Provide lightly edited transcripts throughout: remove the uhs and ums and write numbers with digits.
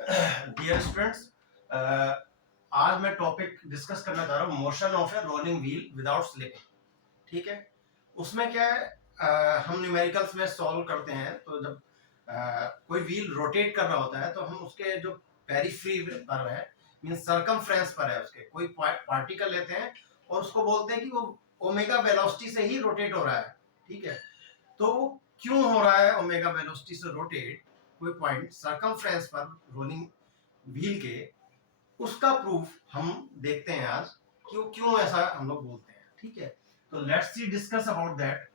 Dear students, आज मैं topic discuss करना चाह रहा हूँ motion of a rolling wheel without slipping. ठीक है, उसमें क्या है, हम न्यूमेरिकल्स में सॉल्व करते हैं तो जब कोई व्हील रोटेट कर रहा होता है तो हम उसके जो पेरिफेरी पर है, मीन सर्कमफ्रेंस पर है, उसके कोई पार्टिकल लेते हैं और उसको बोलते हैं कि वो ओमेगा वेलोसिटी से ही रोटेट हो रहा है। ठीक है, तो क्यों हो रहा है ओमेगा वेलोसिटी से रोटेट कोई पॉइंट सर्कमफ्रेंस पर रोलिंग व्हील के, उसका प्रूफ हम देखते हैं आज कि वो क्यों ऐसा हम लोग बोलते हैं। ठीक है, तो let's see discuss about that.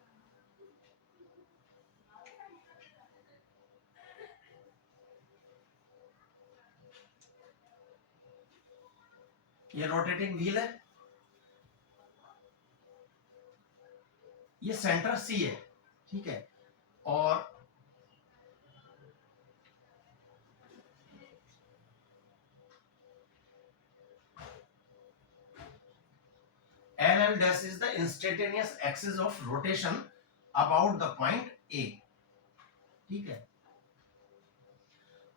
ये रोटेटिंग व्हील है, ये सेंटर सी है। ठीक है, और L and dash is the instantaneous axis of rotation about the point A। ठीक है,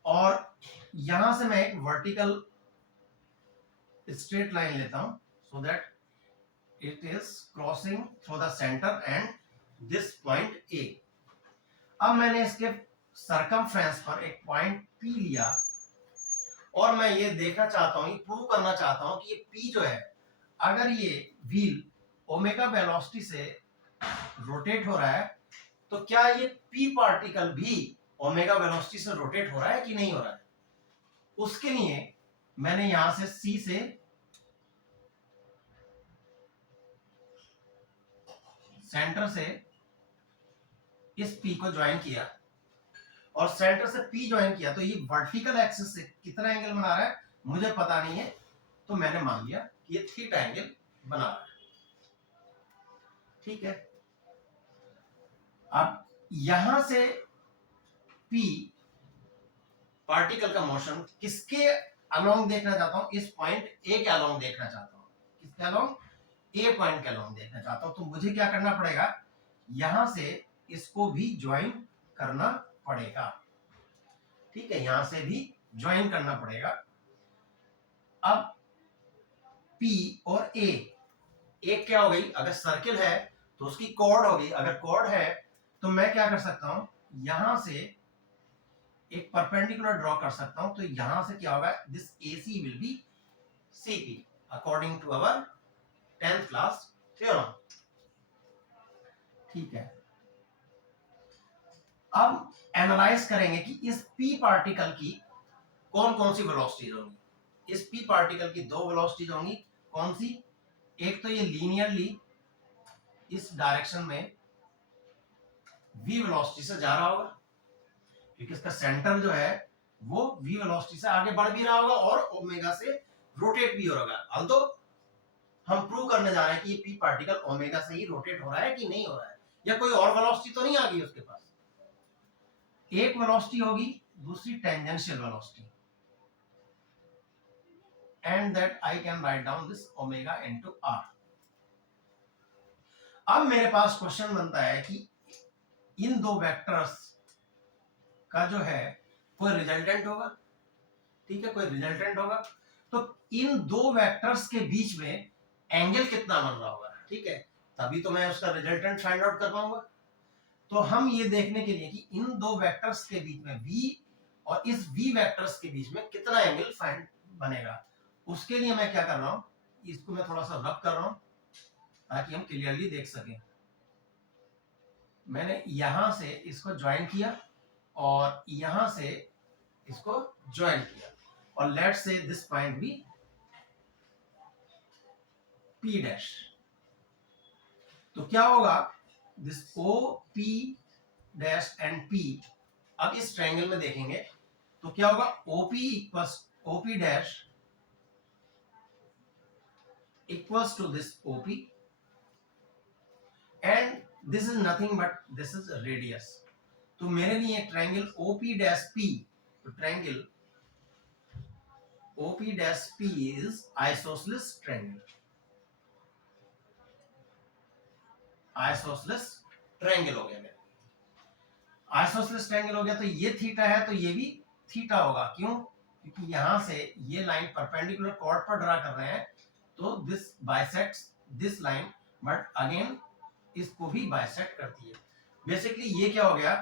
और यहां से मैं एक वर्टिकल स्ट्रेट लाइन लेता हूं so that it is crossing through the centre and this point A। अब मैंने इसके सरकमफ्रेंस पर एक पॉइंट P लिया और मैं ये देखना चाहता हूं, ये प्रूव करना चाहता हूं कि ये P जो है, अगर ये व्हील ओमेगा वेलोसिटी से रोटेट हो रहा है तो क्या ये P पार्टिकल भी ओमेगा वेलोसिटी से रोटेट हो रहा है कि नहीं हो रहा है। उसके लिए मैंने यहां से C से सेंटर से इस P को ज्वाइन किया और सेंटर से P ज्वाइन किया, तो ये वर्टिकल एक्सिस से कितना एंगल बना रहा है मुझे पता नहीं है, तो मैंने मान लिया कि ये थीटा एंगल बना रहा है। ठीक है, अब यहां से P पार्टिकल का मोशन किसके अलोंग देखना चाहता हूं, इस पॉइंट A के अलोंग देखना चाहता हूं। किसके अलोंग? A पॉइंट के अलोंग देखना चाहता हूं। तो मुझे क्या करना पड़ेगा, यहां से इसको भी ज्वाइन करना पड़ेगा। ठीक है, यहां से भी ज्वाइन करना पड़ेगा। अब P और A, एक क्या हो गई, अगर सर्किल है तो उसकी कॉर्ड होगी, अगर कॉर्ड है तो मैं क्या कर सकता हूं, यहां से एक परपेंडिकुलर ड्रॉ कर सकता हूं। तो यहां से क्या होगा, this AC will be CP according to our 10th class theorem. ठीक है, अब एनालाइज करेंगे कि इस P पार्टिकल की कौन कौन सी वेलोसिटीज होंगी। इस P पार्टिकल की दो वेलोसिटीज होंगी। कौन सी? एक तो ये लीनियरली इस डायरेक्शन में V वेलोसिटी से जा रहा होगा, क्योंकि इसका सेंटर जो है वो V वेलोसिटी से आगे बढ़ भी रहा होगा और ओमेगा से रोटेट भी हो रहा होगा। अल्दो हम प्रूव करने जा रहे हैं कि ये P पार्टिकल ओमेगा से ही रोटेट हो रहा है कि नहीं हो रहा है, या कोई और वेलोसिटी तो नहीं आ गई उसके पास। एक वेलोसिटी होगी, दूसरी tangential velocity, and that I can write down this omega into r। अब मेरे पास क्वेश्चन बनता है कि इन दो वेक्टर्स का जो है कोई रिजल्टेंट होगा। ठीक है, कोई रिजल्टेंट होगा, तो इन दो वेक्टर्स के बीच में एंगल कितना बन रहा होगा। ठीक है, तभी तो मैं उसका रिजल्टेंट फाइंड आउट कर पाऊंगा। तो हम ये देखने के लिए कि इन दो वेक्टर्स के बीच में V और इस V वेक्टर्स के बीच में कितना एंगल फाइंड बनेगा, उसके लिए मैं क्या कर रहा हूं, इसको मैं थोड़ा सा रब कर रहा हूं ताकि हम क्लियरली देख सकें। मैंने यहां से इसको ज्वाइन किया और यहां से इसको ज्वाइन किया, और let's say this point B P dash. तो क्या होगा, this O P dash and P, अब इस ट्रायंगल में देखेंगे तो क्या होगा, OP equals OP dash equals to this OP and this is nothing but this is radius। तो मेरे लिए ट्रायंगल OP डैश P, तो triangle OP dash P is isosceles triangle। Isosceles triangle हो गया मेरा। आइसोसेलेस ट्रायंगल हो गया तो ये थीटा है तो ये भी थीटा होगा। क्यों? क्योंकि यहां से ये लाइन परपेंडिकुलर कॉर्ड पर ड्रा कर रहे हैं, तो this bisects this line, but again इसको भी बाइसेक्ट करती है। बेसिकली ये क्या हो गया,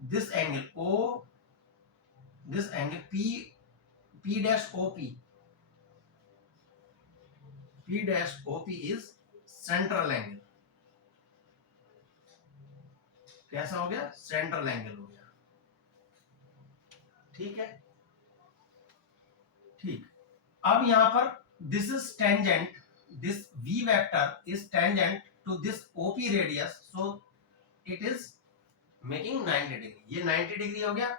this angle O, this angle P dash OP, P dash OP is central angle. कैसा हो गया, सेंट्रल एंगल हो गया। ठीक है, ठीक। अब यहां पर this is tangent, this V vector is tangent to this OP radius, so it is making 90 degree. ये 90 डिग्री हो गया।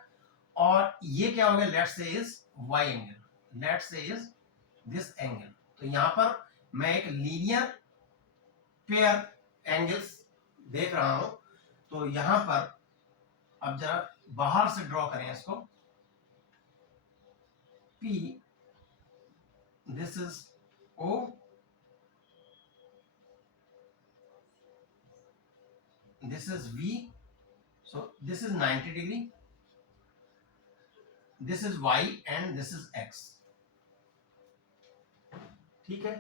और ये क्या हो गया, let's say is Y angle, let's say is this angle. तो यहां पर मैं एक लीनियर पेयर एंगल्स देख रहा हूं। तो यहां पर अब जरा बाहर से ड्रॉ करें इसको, P, this is O, this is V, so this is 90 degree, this is Y and this is X। ठीक है,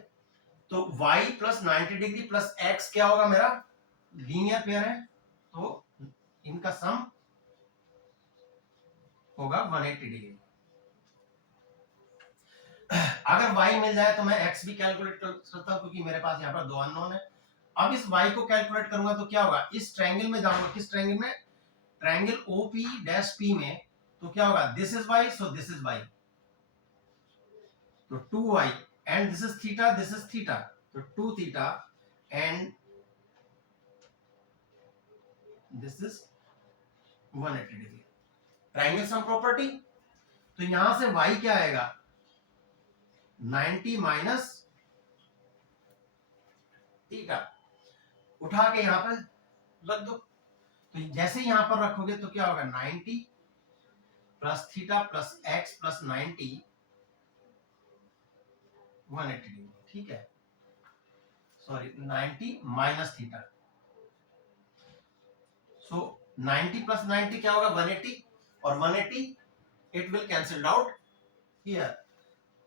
तो Y plus 90 degree plus X क्या होगा, मेरा लीनियर पेयर है, तो इनका सम होगा 180 डिग्री। अगर Y मिल जाए तो मैं X भी कैलकुलेट कर सकता हूं, क्योंकि मेरे पास यहाँ पर 2 अननोन है। अब इस Y को कैलकुलेट करूंगा तो क्या होगा, इस ट्रायंगल में जाऊंगा, किस ट्रायंगल में, ट्रायंगल OP डैश P में, तो क्या होगा, this is Y, so this is Y, तो 2Y, and this is theta, this is theta, तो 2 theta, and this is 180 degree. Triangle sum property, तो यहां से Y क्या आएगा, 90 माइनस थीटा, उठा के यहां पर रख दो। तो जैसे यहां पर रखोगे तो क्या होगा, 90 plus theta plus x plus 90, 180 degree. ठीक है, सॉरी 90 माइनस थीटा, सो 90 प्लस 90 क्या होगा, 180, और 180 it will cancelled out here,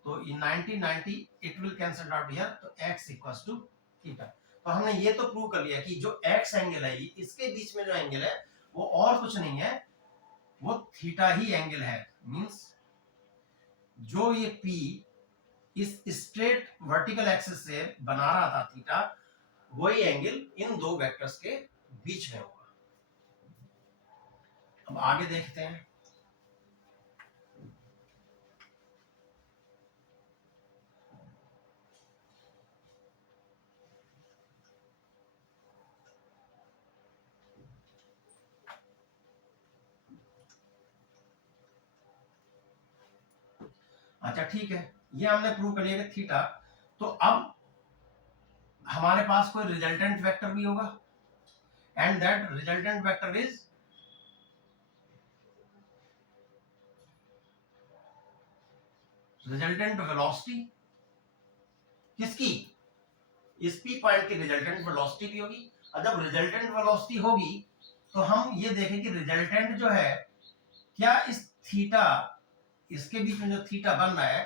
तो ये 90 90 it will cancelled out here, तो x इक्वल्स टू थीटा। तो हमने ये तो प्रूव कर लिया कि जो x एंगल है, इसके बीच में जो एंगल है वो और कुछ नहीं है, वो थीटा ही एंगल है। मींस जो ये P इस स्ट्रेट वर्टिकल एक्सिस से बना रहा था थीटा, वही एंगल इन दो वेक्टर्स के बीच में होगा। अब आगे देखते हैं। अच्छा ठीक है, ये हमने प्रूव कर लिया कि थीटा, तो अब हमारे पास कोई रिजल्टेंट वेक्टर भी होगा, and that resultant vector is resultant velocity. किसकी, इस पी पॉइंट की रिजल्टेंट वेलोसिटी भी होगी। और जब रिजल्टेंट वेलोसिटी होगी तो हम ये देखें कि रिजल्टेंट जो है, क्या इस थीटा, इसके बीच में जो थीटा बन रहा है,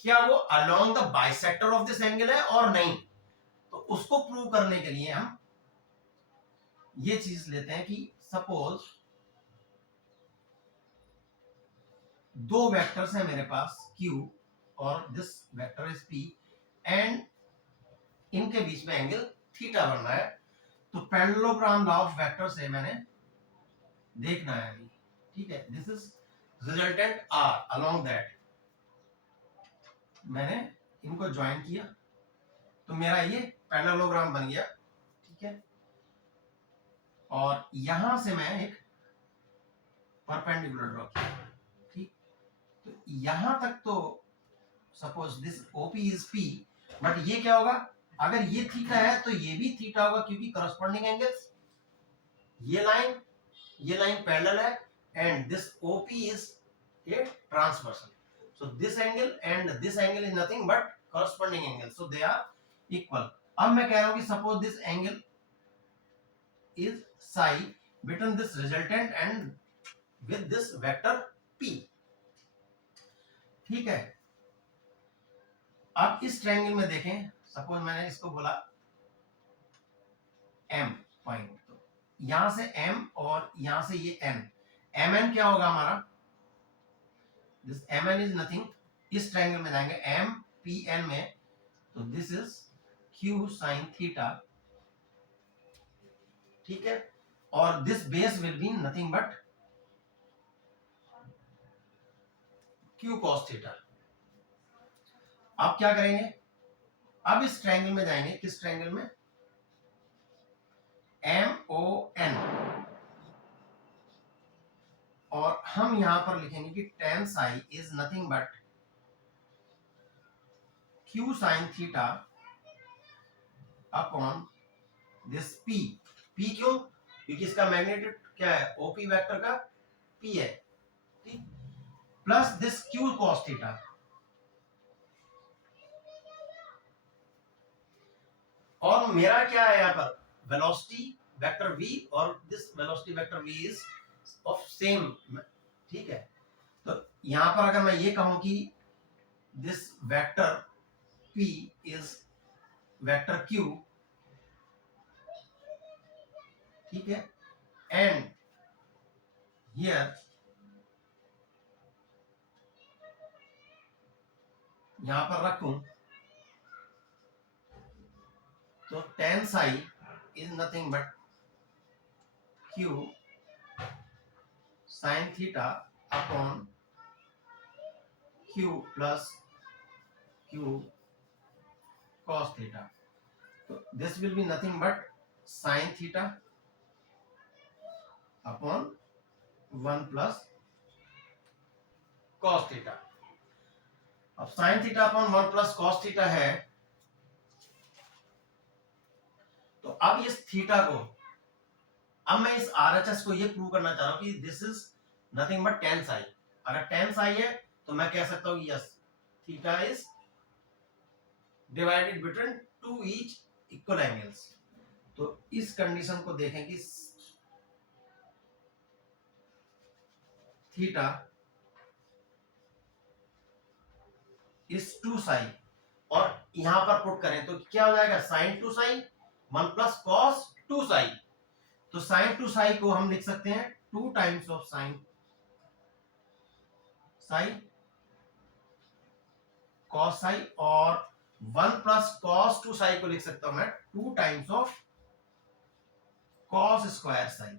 क्या वो along the bisector of this angle है और नहीं। तो उसको प्रूव करने के लिए हम ये चीज लेते हैं कि सपोज दो वेक्टर्स हैं मेरे पास Q और this vector is P, and इनके बीच में एंगल थीटा बन रहा है। तो पैरेललोग्राम लॉ ऑफ वेक्टर से मैंने देखना है अभी। ठीक है, this is resultant R, along that मैंने इनको ज्वाइन किया, तो मेरा ये पैरेललोग्राम बन गया। ठीक है, और यहां से मैं एक परपेंडिकुलर ड्रॉ किया। ठीक, तो यहां तक तो suppose this OP is P, but ये क्या होगा, अगर ये थीटा है तो ये भी थीटा होगा, क्योंकि करस्पॉन्डिंग एंगल्स, ये लाइन पैरेलल है, and this OP is a transversal, so this angle and this angle is nothing but corresponding angle, so they are equal। अब मैं कह रहा हूं कि suppose this angle is psi between this resultant and with this vector P, ठीक है। अब इस ट्रायंगल में देखें, सपोज मैंने इसको बोला एम पॉइंट, तो यहां से एम और यहां से ये एन, एम एन क्या होगा हमारा, this M N is nothing, इस ट्रायंगल में जाएंगे एम पी एन में, तो this is Q sine theta, ठीक है, और this base will be nothing but Q cos theta. अब क्या करेंगे, अब इस ट्रायंगल में जाएंगे, किस ट्रायंगल में, एम ओ एन, और हम यहां पर लिखेंगे कि tan psi is nothing but q sine theta upon this p, p क्यों, क्योंकि इसका मैग्नीट्यूड क्या है, OP वेक्टर का p है, ठीक, plus this q cos theta, और मेरा क्या है यहाँ पर, वेलोसिटी वेक्टर v, और this velocity vector v is of same, ठीक है। तो यहां पर अगर मैं ये कहूं कि this vector p is vector q, ठीक है, एंड हियर यहां पर रखूं तो tan psi is nothing but q sine theta upon q plus q cos theta, तो this will be nothing but sine theta upon 1 plus cos theta. अब sine theta upon 1 plus cos theta है, तो अब इस theta को, अब मैं इस RHS को ये प्रूव करना चाह रहा हूं कि this is nothing but tan Sai, अगर tan साई है तो मैं कह सकता हूं yes theta is divided between two each equal angles. तो इस कंडीशन को देखें कि थीटा इज 2 साई, और यहां पर पुट करें तो क्या हो जाएगा, sine 2 psi 1 plus cos 2 psi, तो साइन 2 साई को हम लिख सकते हैं 2 times of sine Sai cos psi, और 1 प्लस कॉस 2 साई को लिख सकता हूं मैं 2 times of cos square Sai,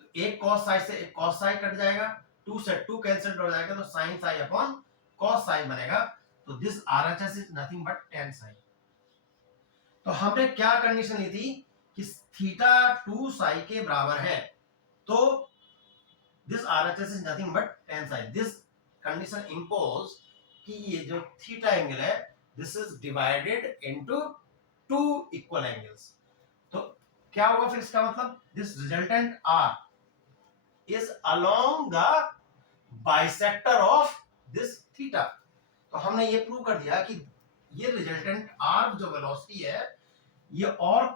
तो एक कॉस साई से एक कॉस साई कट जाएगा, 2 से 2 कैंसिल हो जाएगा, तो sine psi upon cos psi बनेगा, तो this RHS is nothing but tan psi. तो हमने क्या कंडीशन ली थी कि थीटा 2 साई के बराबर है, तो this RHS is nothing but tan Sai, this condition impose कि ये जो थीटा एंगल है this is divided into two equal angles, तो क्या होगा फिर इसका मतलब, this resultant R is along the bisector of this theta. तो हमने ये प्रूव कर दिया कि ये रिजल्टेंट R जो वेलोसिटी है ये और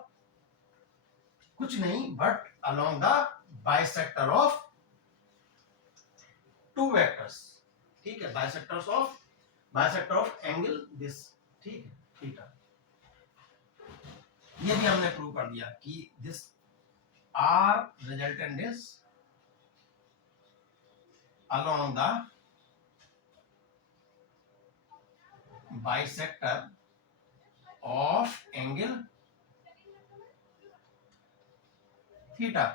कुछ नहीं but along the bisector of two vectors, ठीक है, बाइसेक्टर ऑफ एंगल दिस, ठीक है, थीटा। ये भी हमने प्रूव कर दिया कि this R resultant is along the bisector of angle theta,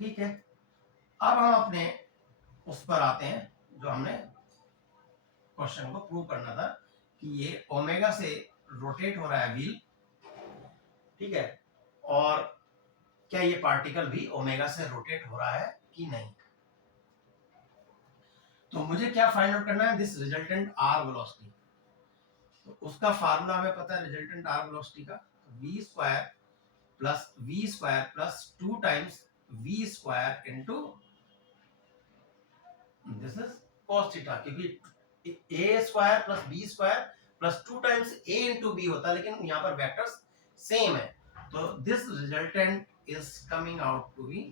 ठीक है। अब हम अपने उस पर आते हैं जो हमने क्वेश्चन को प्रूव करना था कि ये ओमेगा से रोटेट हो रहा है व्हील, ठीक है, और क्या ये पार्टिकल भी ओमेगा से रोटेट हो रहा है कि नहीं। तो मुझे क्या फाइंड आउट करना है, दिस रिजल्टेंट R वेलोसिटी, तो उसका फार्मूला हमें पता है रिजल्टेंट R वेलोसिटी का, v square plus 2 times v square into this is cos theta, क्योंकि a square plus b square plus 2 times a into b होता है, लेकिन यहाँ पर वेक्टर्स सेम है, तो this resultant is coming out to be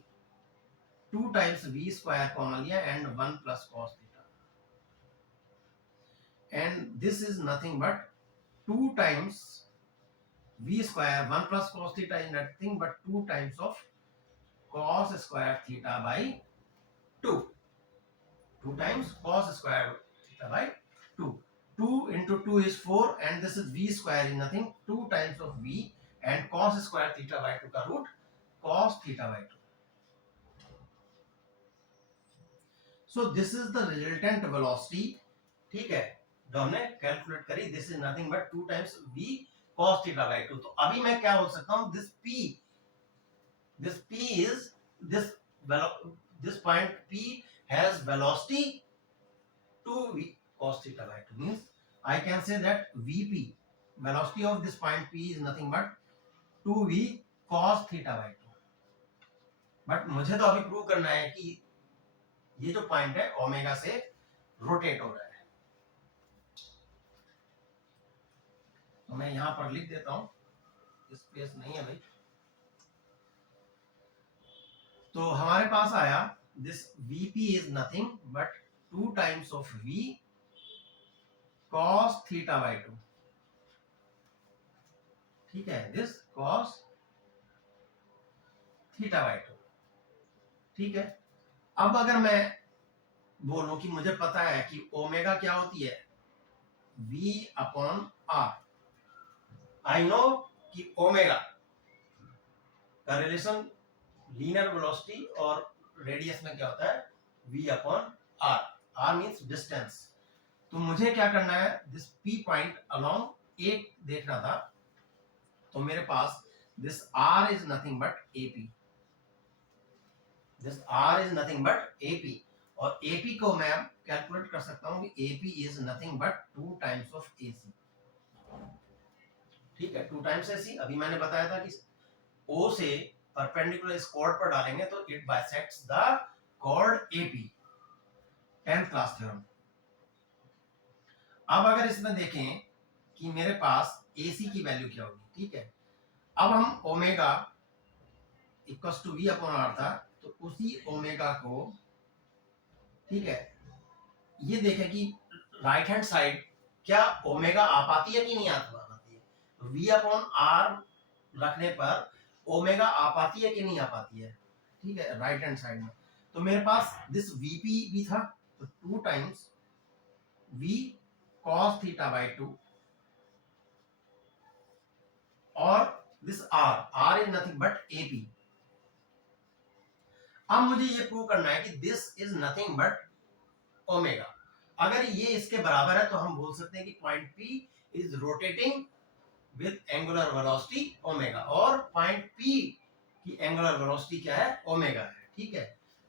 2 times v square common लिया and 1 plus cos theta, and this is nothing but 2 times v square. 1 plus cos theta is nothing but 2 times of cos square theta by 2. 2 times cos square theta by 2. 2 into 2 is 4, and this is v square is nothing 2 times of v, and cos square theta by 2 का root cos theta by 2. So this is the resultant velocity. ठीक है, जो हमने calculate करी, this is nothing but 2 times v cos theta by 2. तो अभी मैं क्या बोल सकता हूं, this p is this point p has velocity 2v cos theta by 2, means I can say that vp, velocity of this point p, is nothing but 2v cos theta by 2. But मुझे तो अभी prove करना है कि ये जो point है omega से रोटेट हो रहा है. तो मैं यहां पर लिख देता हूं, स्पेस नहीं है भाई. तो हमारे पास आया this vp is nothing but 2 times of v cos theta by 2. ठीक है, दिस cos थीटा बाय 2. ठीक है, अब अगर मैं बोलूं कि मुझे पता है कि ओमेगा क्या होती है, v upon r. I know कि ओमेगा का रिलेशन लीनियर वेलोसिटी और रेडियस में क्या होता है, v upon r. r means distance. तो मुझे क्या करना है, this p point along a देखना था. तो मेरे पास this r is nothing but ap. This r is nothing but ap, और ap को मैं कैलकुलेट कर सकता हूं कि ap is nothing but 2 times of ac. ठीक है, 2 टाइम्स ac. अभी मैंने बताया था कि o से परपेंडिकुलर इस कॉर्ड पर डालेंगे तो it bisects the chord AP. 10th class theorem. अब अगर इसमें देखें कि मेरे पास AC की वैल्यू क्या होगी. ठीक है, अब हम omega equals to v upon r था, तो उसी ओमेगा को, ठीक है, ये देखें कि राइट हैंड साइड क्या ओमेगा आ पाती है कि नहीं आ पाती है. तो v अपॉन r रखने पर ओमेगा आ पाती है कि नहीं आ पाती है. ठीक है, राइट हैंड साइड में. तो मेरे पास दिस vp भी था, तो 2 times v cos theta by 2, और this r is nothing but ap. अब मुझे ये प्रूव करना है कि this is nothing but omega. अगर ये इसके बराबर है तो हम बोल सकते हैं कि point p is rotating with angular velocity omega, और पॉइंट p की एंगुलर वेलोसिटी क्या है, ओमेगा है. ठीक है,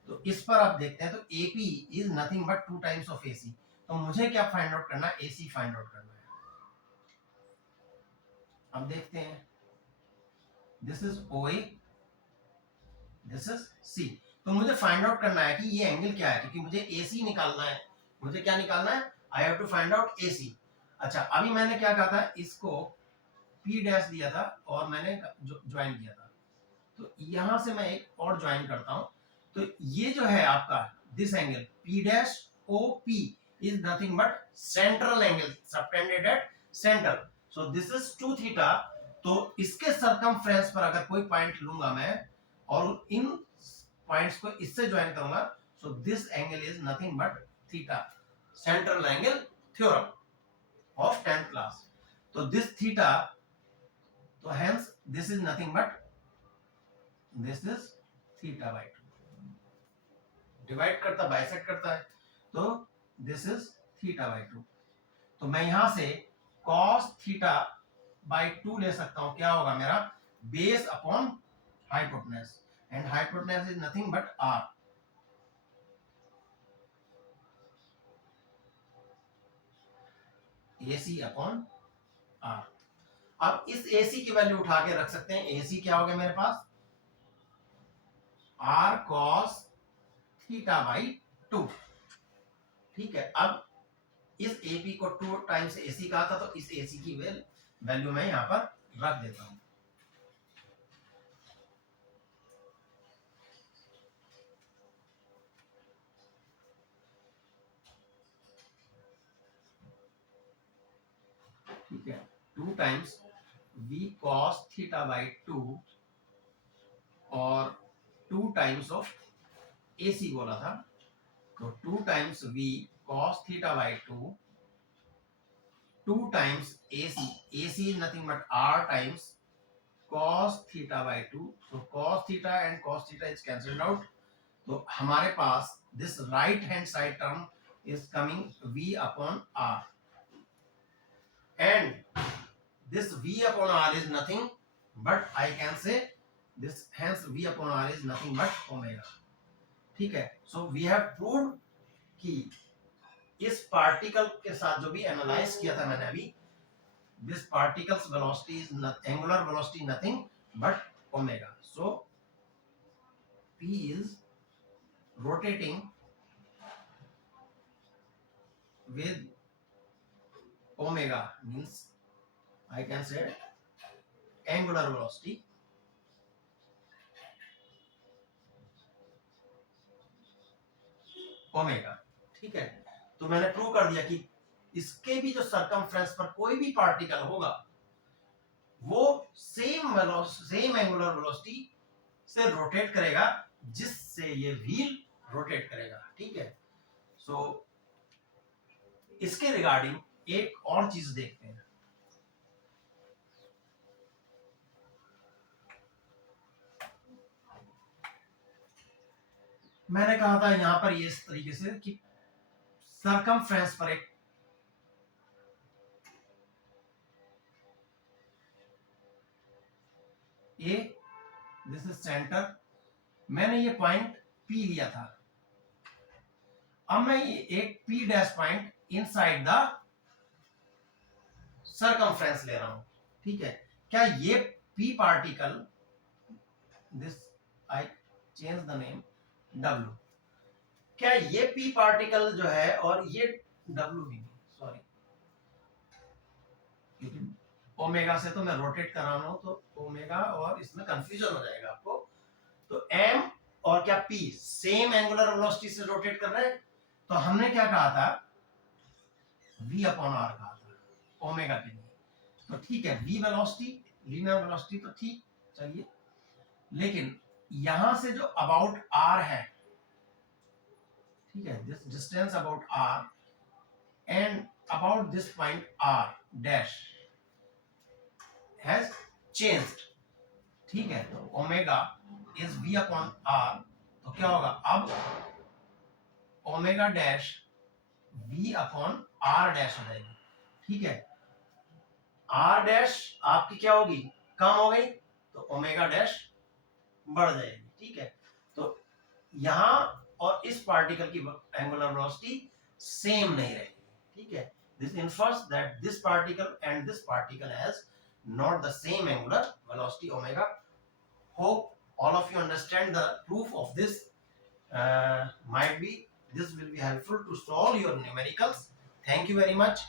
तो इस पर आप देखते हैं तो AP is nothing but 2 times of AC. तो मुझे क्या फाइंड आउट करना है, AC फाइंड आउट करना है. अब देखते हैं, this is OA, this is C. तो मुझे फाइंड आउट करना है कि ये एंगल क्या है, क्योंकि मुझे AC निकालना है. मुझे क्या निकालना है, I have to find out AC. अच्छा, अभी मैंने क्या कहा था, इसको P डैश दिया था और मैंने ज्वाइन किया था. तो यहां से मैं एक और ज्वाइन करता हूं. तो ये जो है आपका this angle P dash OP is nothing but central angle subtended at centre. So this is 2 theta. तो इसके सरकमफ्रेंस पर अगर कोई पॉइंट लूंगा मैं और इन पॉइंट्स को इससे ज्वाइन करूंगा, so this angle is nothing but theta. Central angle theorem of 10th class. तो दिस थीटा, तो hence this is nothing but this is theta by 2. Divide करता, बाइसेक्ट करता है, तो दिस इज थीटा बाय 2. तो मैं यहां से cos थीटा बाय 2 ले सकता हूं. क्या होगा मेरा, base upon hypotenuse, and hypotenuse is nothing but r. AC upon r. अब इस AC की वैल्यू उठा के रख सकते हैं. AC क्या हो गया मेरे पास, r cos थीटा बाई 2. ठीक है, अब इस AP को 2 टाइम्स AC कहा था, तो इस AC की वैल्यू मैं यहां पर रख देता हूं. ठीक है, 2 times v cos theta by 2 और 2 टाइम्स ऑफ AC बोला था, तो 2 times v cos theta by 2, 2 times AC, AC is nothing but r times cos theta by 2, so cos theta and cos theta is cancelled out, तो हमारे पास this right hand side term is coming v upon r, and this v upon r is nothing but I can say this, hence v upon r is nothing but omega. ठीक है, so we have proved कि इस particle के साथ जो भी analyse किया था मैंने अभी, this particle's velocity is not, angular velocity nothing but omega, so p is rotating with omega, means I can say angular velocity omega. ठीक है, तो मैंने प्रूव कर दिया कि इसके भी जो सरकमफ्रेंस पर कोई भी पार्टिकल होगा वो सेम एंगुलर वेलोसिटी से रोटेट करेगा जिससे ये व्हील रोटेट करेगा. ठीक है, सो इसके रिगार्डिंग एक और चीज देखते हैं. मैंने कहा था यहां पर ये इस तरीके से कि सरकमफ्रेंस पर एक ए, दिस इज सेंटर, मैंने ये पॉइंट पी लिया था, अब मैं ये एक P dash point inside the circumference ले रहा हूं. ठीक है, क्या ये P particle, this I change the name W, क्या ये P पार्टिकल जो है और ये W भी, सॉरी ओमेगा से तो मैं रोटेट कर रहा हूं तो ओमेगा और इसमें कंफ्यूजन हो जाएगा आपको, तो M और क्या P सेम एंगुलर वेलोसिटी से रोटेट कर रहे हैं, तो हमने क्या कहा था V अपॉन R कहा था ओमेगा के लिए, तो ठीक है V वेलोसिटी, लीनियर वेलोसिटी तो ठीक, चलिए, लेकिन यहां से जो अबाउट R है, ठीक है, this distance about R and about this point R dash has changed. ठीक है, तो omega is V upon R, तो क्या होगा अब omega dash V upon R dash हो जाएगी. ठीक है, R डैश आपकी क्या होगी, कम हो गई, तो ओमेगा डैश बढ़ जाएगी. ठीक है, तो यहां और इस पार्टिकल की एंगुलर वेलोसिटी सेम नहीं रहेगी. ठीक है, this infers that this particle and this particle has not the same angular velocity omega. Hope all of you understand the proof of this. Might be this will be helpful to solve your numericals. Thank you very much.